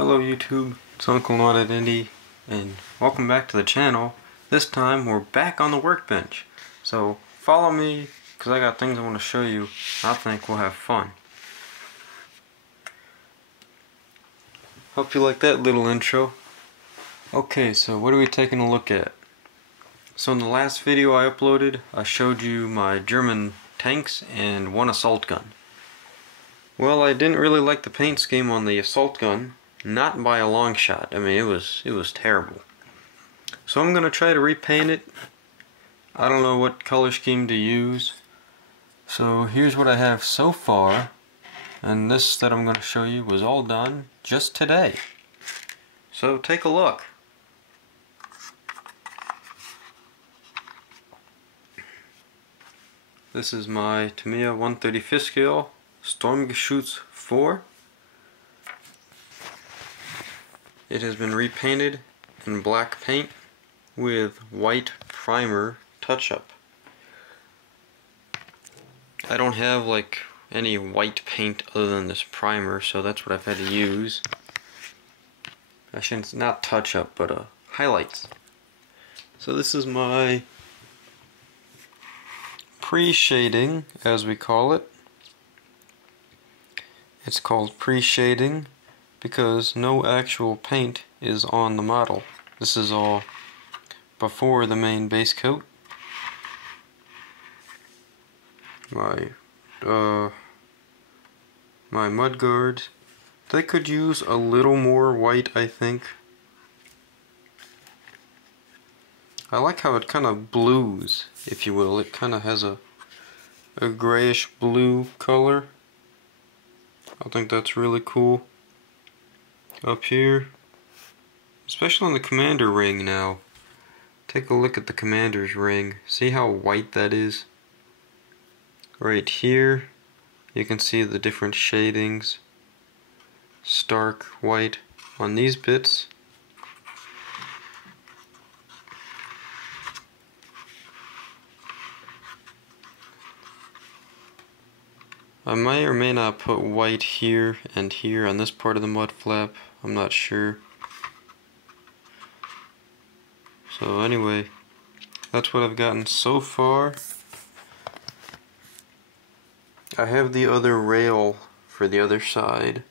Hello YouTube, it's Uncle Not at Indie, and welcome back to the channel. This time we're back on the workbench. So follow me, because I got things I want to show you. I think we'll have fun. Hope you like that little intro. Okay, so what are we taking a look at? So in the last video I uploaded, I showed you my German tanks and one assault gun. Well, I didn't really like the paint scheme on the assault gun. Not by a long shot. I mean, it was terrible. So I'm gonna try to repaint it. I don't know what color scheme to use. So here's what I have so far, and this that I'm gonna show you was all done just today. So take a look. This is my Tamiya 135th scale Sturmgeschütz 4. It has been repainted in black paint with white primer touch-up. I don't have like any white paint other than this primer, so that's what I've had to use. I shouldn't, not touch-up, but highlights. So this is my pre-shading, as we call it. It's called pre-shading because no actual paint is on the model. This is all before the main base coat. My mud guards, they could use a little more white, I think. I like how it kind of blues, if you will. It kind of has a grayish blue color. I think that's really cool. Up here, especially on the commander ring now. Take a look at the commander's ring. See how white that is? Right here, you can see the different shadings. Stark white on these bits. I may or may not put white here and here on this part of the mud flap. I'm not sure. So anyway, that's what I've gotten so far. I have the other rail for the other side.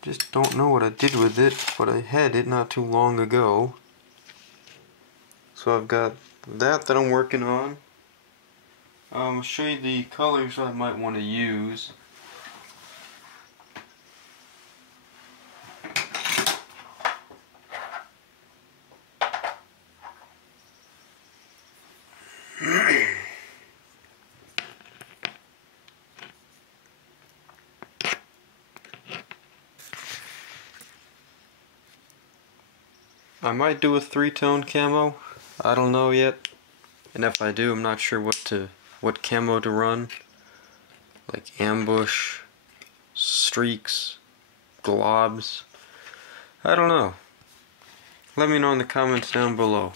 Just don't know what I did with it, but I had it not too long ago. So I've got that I'm working on. I'll show you the colors I might want to use. I might do a 3-tone camo. I don't know yet. And if I do, I'm not sure what camo to run. Like ambush, streaks, globs. I don't know. Let me know in the comments down below.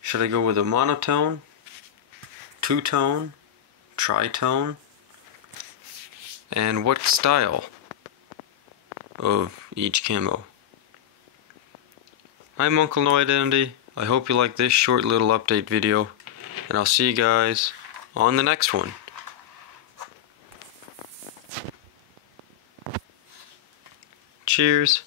Should I go with a monotone, 2-tone, tritone, and what style of each camo? I'm Uncle No Identity. I hope you like this short little update video, and I'll see you guys on the next one. Cheers.